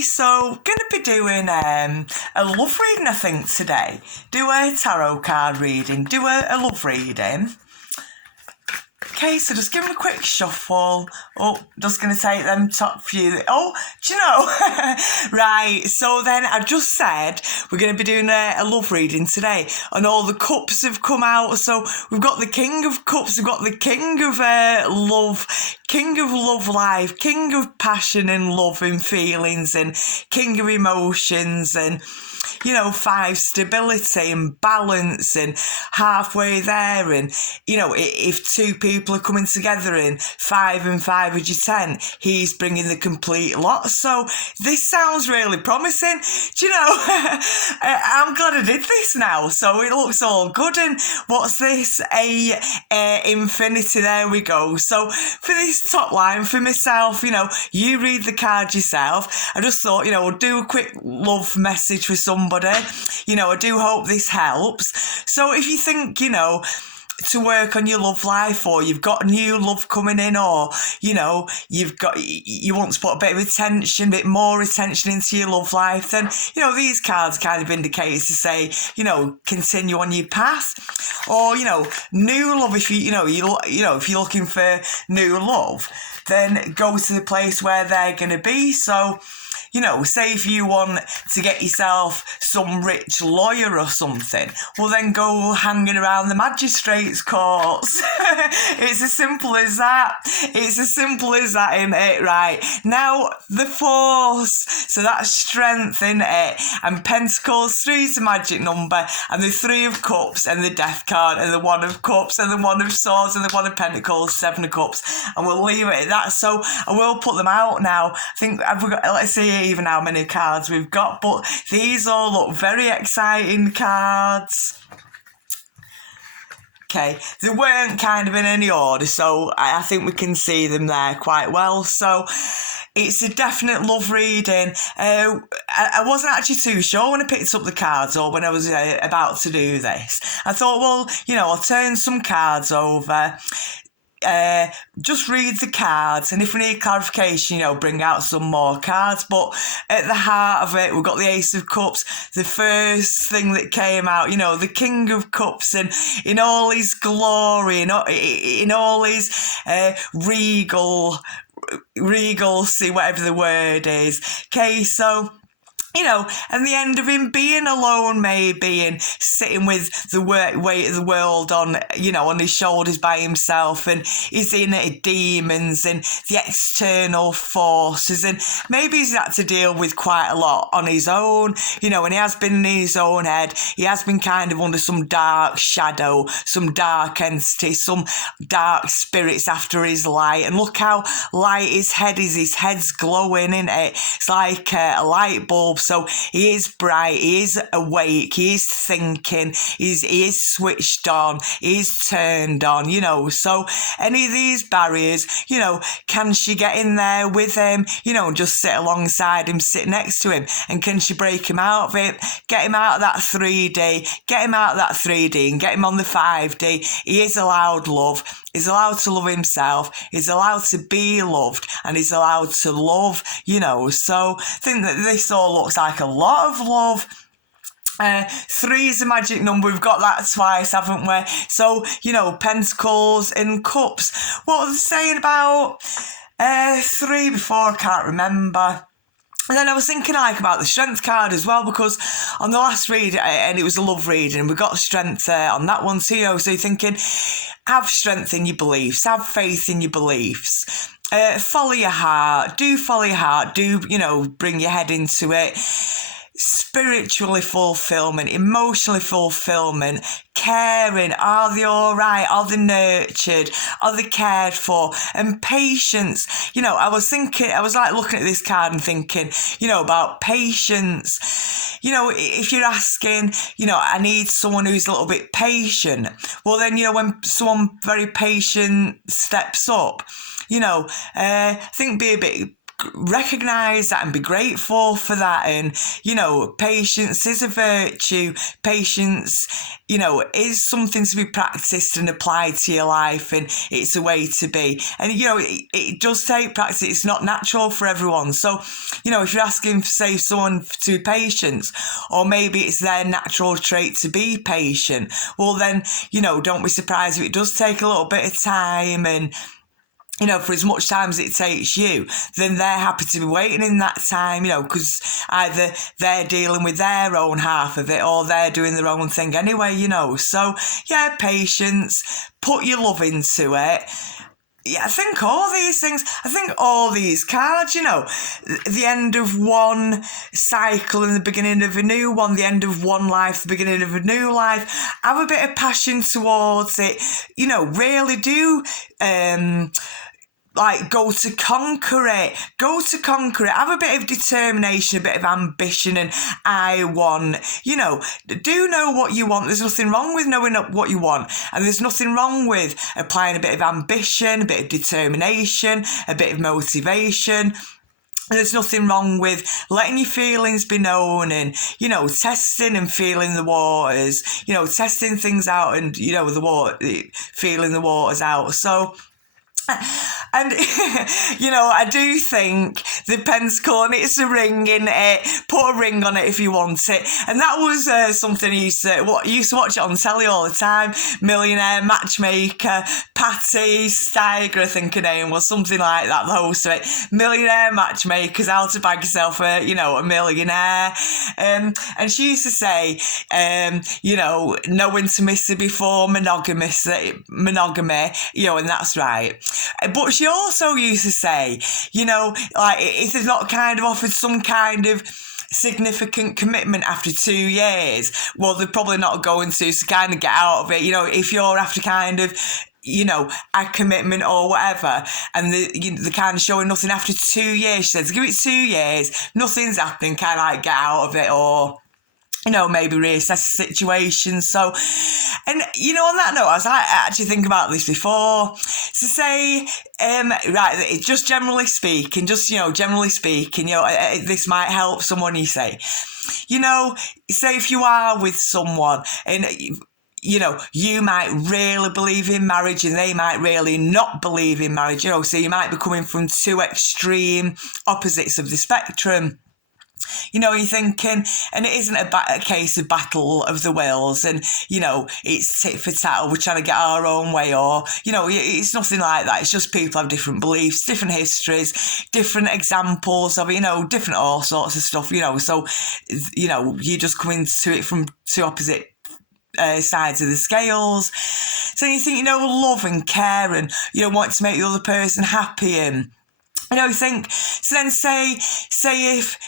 So going to be doing a love reading, I think, today. Do a tarot card reading, do a love reading. Okay, so just give them a quick shuffle. Oh, just going to take them top few. Oh, do you know? Right, so then I just said we're going to be doing a love reading today. And all the cups have come out. So we've got the King of Cups, we've got the King of Love, King of Love Life, King of Passion and Love and Feelings, and King of Emotions, and 5, stability and balance, and halfway there, and if two people are coming together in 5 and 5 is your 10, he's bringing the complete lot. So this sounds really promising. Do you know, I'm glad I did this now, so it looks all good. And what's this? A infinity, there we go. So for this top line, for myself, you read the card yourself. I just thought, we'll do a quick love message for somebody. I do hope this helps. So if you think, to work on your love life, or you've got new love coming in, or you want to put a bit of attention, a bit more attention into your love life, then these cards kind of indicate to say continue on your path. Or new love, if if you're looking for new love, then go to the place where they're going to be. So say if you want to get yourself some rich lawyer or something, well then go hanging around the magistrates' courts. It's as simple as that. It's as simple as that, isn't it? Right. Now, the Force. So that's strength, isn't it? And Pentacles, 3 is the magic number, and the 3 of Cups, and the Death card, and the 1 of Cups, and the 1 of Swords, and the 1 of Pentacles, 7 of Cups. And we'll leave it at that. So I will put them out now. I think I've got, let's see even how many cards we've got, but these all look very exciting cards. Okay, they weren't kind of in any order, so I think we can see them there quite well. So it's a definite love reading. I wasn't actually too sure when I picked up the cards, or when I was about to do this. I thought, well, I'll turn some cards over. Just read the cards, and if we need clarification, bring out some more cards. But at the heart of it, we've got the Ace of Cups, the first thing that came out, the King of Cups, and in all his glory, in all his regal, see, whatever the word is. Okay, so and the end of him being alone, maybe, and sitting with the weight of the world on, on his shoulders by himself, and his inner demons and the external forces, and maybe he's had to deal with quite a lot on his own, and he has been in his own head. He has been kind of under some dark shadow, some dark entity, some dark spirits after his light, and look how light his head is. His head's glowing, isn't it? It's like a light bulb. So he is bright, he is awake, he is thinking, he is switched on, he is turned on, So any of these barriers, can she get in there with him, just sit alongside him, sit next to him, and can she break him out of it, get him out of that 3D, and get him on the 5D. He is allowed love. He's allowed to love himself. He's allowed to be loved, and he's allowed to love, So I think that this all looks like a lot of love. 3 is a magic number. We've got that twice, haven't we? So, Pentacles and Cups. What was I saying about 3 before? I can't remember. And then I was thinking about the strength card as well, because on the last read, and it was a love reading, and we got strength on that one too. So you're thinking, have strength in your beliefs, have faith in your beliefs. Follow your heart, do bring your head into it. Spiritually fulfillment, emotionally fulfillment, caring, are they all right, are they nurtured, are they cared for, and patience. I was looking at this card and thinking, about patience. If you're asking, I need someone who's a little bit patient, well then, when someone very patient steps up, I think be a bit recognize that and be grateful for that. And, you know, patience is a virtue. Patience, you know, is something to be practiced and applied to your life, and it's a way to be. And, you know, it does take practice. It's not natural for everyone. So, you know, if you're asking, say, someone to be patient, or maybe it's their natural trait to be patient, well then, you know, don't be surprised if it does take a little bit of time. And, you know, for as much time as it takes you, then they're happy to be waiting in that time, you know, because either they're dealing with their own half of it, or they're doing their own thing anyway, you know. So, yeah, patience, put your love into it. Yeah, I think all these cards, you know, the end of one cycle and the beginning of a new one, the end of one life, the beginning of a new life, have a bit of passion towards it, you know, really do, like, go to conquer it, have a bit of determination, a bit of ambition, and I want, you know what you want. There's nothing wrong with knowing what you want, and there's nothing wrong with applying a bit of ambition, a bit of determination, a bit of motivation. There's nothing wrong with letting your feelings be known, and, you know, testing and feeling the waters, you know, testing things out, and, you know, feeling the waters out. So, and, you know, I do think the pentacle, and it's a ring in it, put a ring on it if you want it. And that was something I used to watch it on telly all the time. Millionaire Matchmaker, Patty Steiger, I think her name was, something like that, the host of it. Millionaire Matchmakers, how to bag yourself a millionaire. And she used to say, you know, know intimacy before monogamy, you know, and that's right. But she also used to say, you know, like, if there's not kind of offered some kind of significant commitment after 2 years, well, they're probably not going to, so kind of get out of it. You know, if you're after kind of, you know, a commitment or whatever, and they're kind of showing nothing after 2 years, she says, give it 2 years, nothing's happening, kind of like get out of it, or, you know, maybe reassess the situation. So, and, you know, on that note, as I actually think about this before, to say, right, just generally speaking, this might help someone, you say, you know, say if you are with someone, and, you know, you might really believe in marriage and they might really not believe in marriage, you know, so you might be coming from two extreme opposites of the spectrum. You know, you're thinking, and it isn't a case of battle of the wills, and, you know, it's tit for tat, we're trying to get our own way, or, you know, it's nothing like that. It's just people have different beliefs, different histories, different examples of, you know, different all sorts of stuff, you know. So, you know, you just come into it from two opposite sides of the scales. So you think, you know, love and care, and, you know, want to make the other person happy, and, you know, you think, so then say if,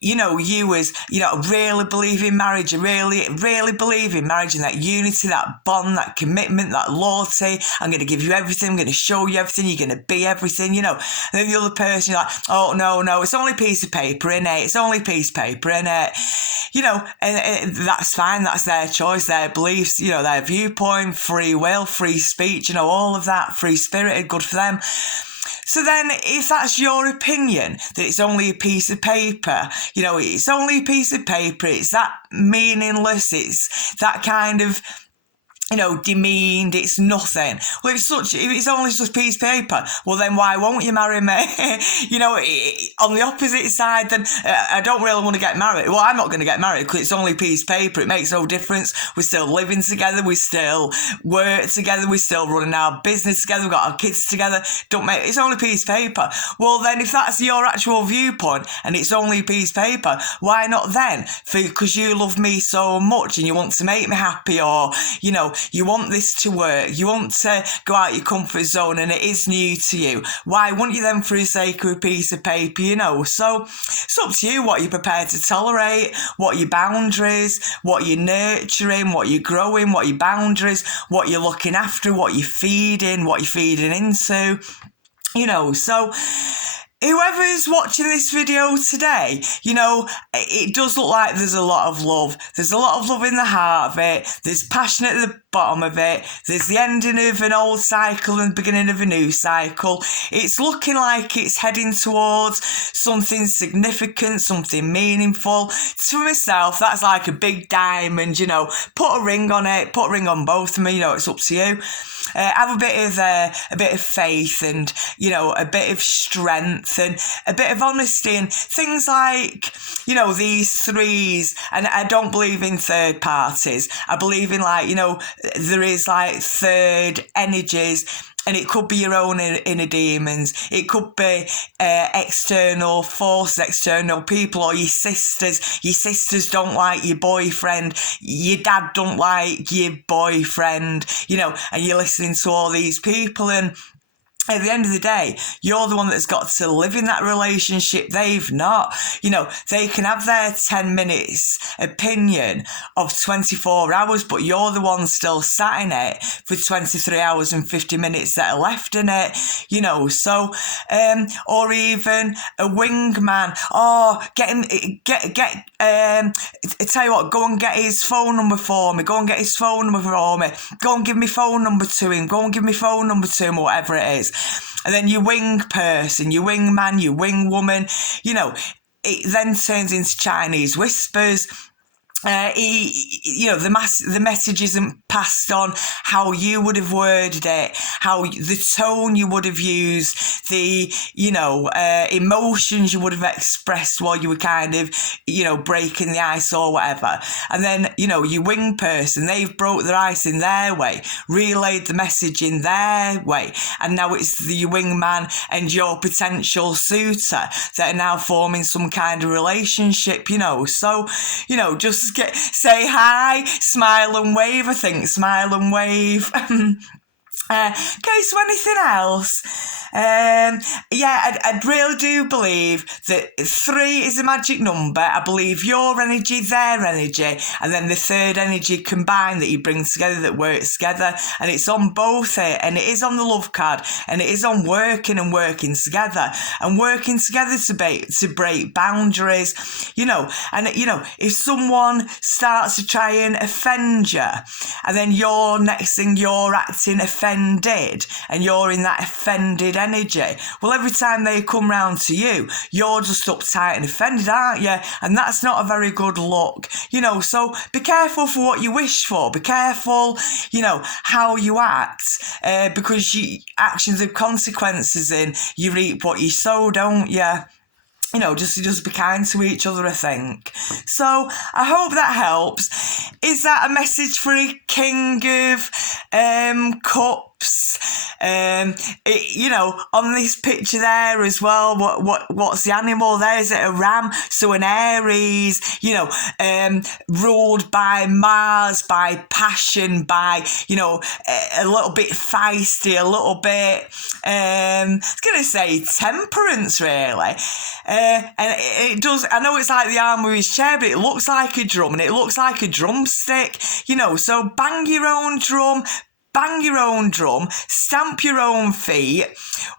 you know, you as, you know, really believe in marriage, really believe in marriage, and that unity, that bond, that commitment, that loyalty, I'm going to give you everything, I'm going to show you everything, you're going to be everything, you know. And then the other person, you're like, oh, no, it's only a piece of paper, innit? It's only a piece of paper, innit? You know, and that's fine, that's their choice, their beliefs, you know, their viewpoint, free will, free speech, you know, all of that, free spirited, good for them. So then, if that's your opinion, that it's only a piece of paper, you know, it's only a piece of paper, it's that meaningless, it's that kind of, you know, demeaned, it's nothing. Well, if it's only just a piece of paper, well then why won't you marry me? You know, on the opposite side, then I don't really want to get married. Well, I'm not going to get married because it's only a piece of paper. It makes no difference. We're still living together. We still work together. We're still running our business together. We've got our kids together. It's only a piece of paper. Well, then if that's your actual viewpoint and it's only a piece of paper, why not then? Because you love me so much and you want to make me happy, or, you know, you want this to work, you want to go out your comfort zone and it is new to you, why wouldn't you then, for the sake of a piece of paper, you know? So it's up to you what you're prepared to tolerate, what your boundaries, what you're nurturing, what you're growing, what your boundaries, what you're looking after, what you're feeding into, you know. So whoever's watching this video today, you know, it does look like there's a lot of love. There's a lot of love in the heart of it. There's passion at the bottom of it. There's the ending of an old cycle and the beginning of a new cycle. It's looking like it's heading towards something significant, something meaningful. To myself, that's like a big diamond, you know. Put a ring on it, put a ring on both of me, you know, it's up to you. Have a bit of faith and, you know, a bit of strength and a bit of honesty and things like, you know, these threes. And I don't believe in third parties. I believe in, like, you know, there is like third energies. And it could be your own inner demons. It could be external forces, external people, or your sisters. Your sisters don't like your boyfriend. Your dad don't like your boyfriend. You know, and you're listening to all these people, and at the end of the day, you're the one that's got to live in that relationship. They've not. You know, they can have their 10 minutes opinion of 24 hours, but you're the one still sat in it for 23 hours and 50 minutes that are left in it. You know, so, or even a wingman. Oh, I tell you what, go and get his phone number for me. Go and get his phone number for me. Go and give me phone number to him. Go and give me phone number to him, or whatever it is. And then your wing person, your wing man, your wing woman, you know, it then turns into Chinese whispers. You know, the message isn't passed on how you would have worded it, how the tone you would have used, the, you know, emotions you would have expressed while you were kind of, you know, breaking the ice or whatever. And then, you know, your wing person, they've broke their ice in their way, relayed the message in their way. And now it's the wingman and your potential suitor that are now forming some kind of relationship, you know. So, you know, just say hi, smile and wave. I think smile and wave. Okay, so anything else? Yeah, I really do believe that 3 is a magic number. I believe your energy, their energy, and then the third energy combined that you bring together, that works together, and it's on both it, and it is on the love card, and it is on working and working together, and working together to break boundaries, you know. And, you know, if someone starts to try and offend you, and then next thing you're acting offended, and you're in that offended energy, well, every time they come round to you, you're just uptight and offended, aren't you? And that's not a very good look, you know. So be careful for what you wish for. Be careful, you know, how you act, because actions have consequences, and you reap what you sow, don't you? You know, just be kind to each other, I think. So I hope that helps. Is that a message for a king of cups? You know, on this picture there as well, what's the animal there? Is it a ram? So an Aries, you know, ruled by Mars, by passion, by, you know, a little bit feisty, a little bit, I was going to say temperance, really. And it does, I know it's like the arm of his chair, but it looks like a drum, and it looks like a drumstick, you know. So bang your own drum, bang your own drum, stamp your own feet,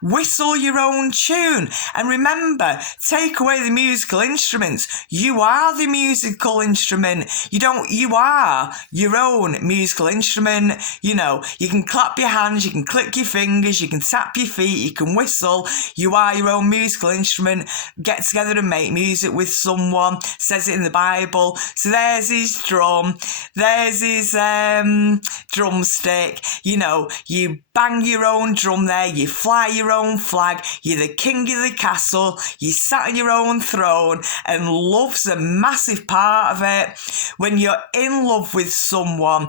whistle your own tune. And remember, take away the musical instruments. You are the musical instrument. You are your own musical instrument. You know, you can clap your hands, you can click your fingers, you can tap your feet, you can whistle. You are your own musical instrument. Get together and make music with someone. Says it in the Bible. So there's his drum, there's his drumstick. You know, you bang your own drum there, you fly your own flag, you're the king of the castle, you sat on your own throne, and love's a massive part of it. When you're in love with someone,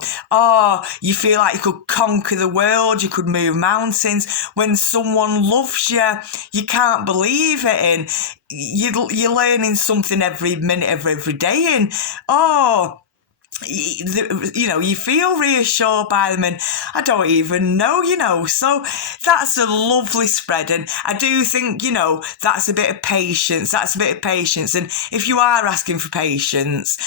you feel like you could conquer the world, you could move mountains. When someone loves you, you can't believe it, and you're learning something every minute of every day, and you know, you feel reassured by them, and I don't even know, you know. So that's a lovely spread, and I do think, you know, that's a bit of patience. And if you are asking for patience,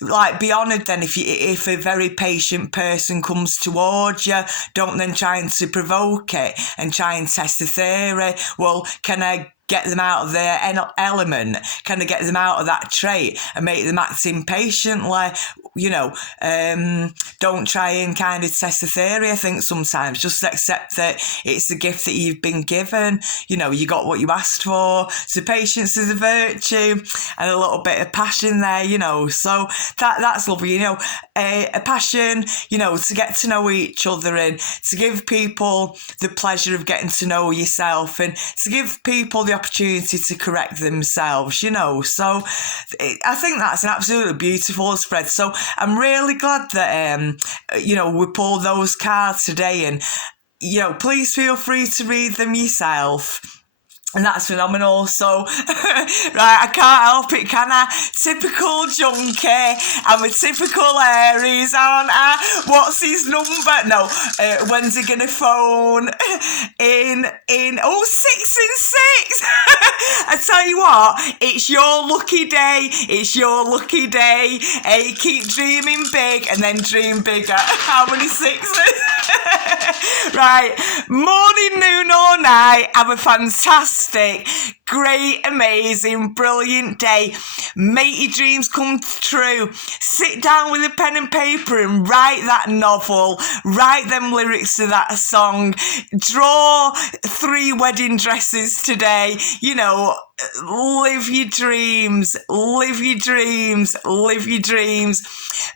like be honoured then if a very patient person comes towards you. Don't then try to provoke it and try and test the theory. Well, can I get them out of their element? Can I get them out of that trait and make them act impatiently? Don't try and kind of test the theory. I think sometimes just accept that it's the gift that you've been given. You got what you asked for. So patience is a virtue and a little bit of passion there, so that's lovely, a passion, to get to know each other and to give people the pleasure of getting to know yourself and to give people the opportunity to correct themselves, so I think that's an absolutely beautiful spread. So I'm really glad that we pulled those cards today, and please feel free to read them yourself. And that's phenomenal. So, right, I can't help it, can I? Typical junkie. I'm a typical Aries, aren't I? What's his number? No, when's he gonna phone? In 6 and 6. I tell you what, it's your lucky day. It's your lucky day. Hey, keep dreaming big and then dream bigger. How many sixes? Right, morning, noon or night, have a fantastic, great, amazing, brilliant day. Make your dreams come true. Sit down with a pen and paper and write that novel. Write them lyrics to that song. Draw 3 wedding dresses today. Live your dreams. Live your dreams. Live your dreams.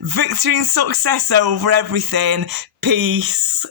Victory and success over everything. Peace.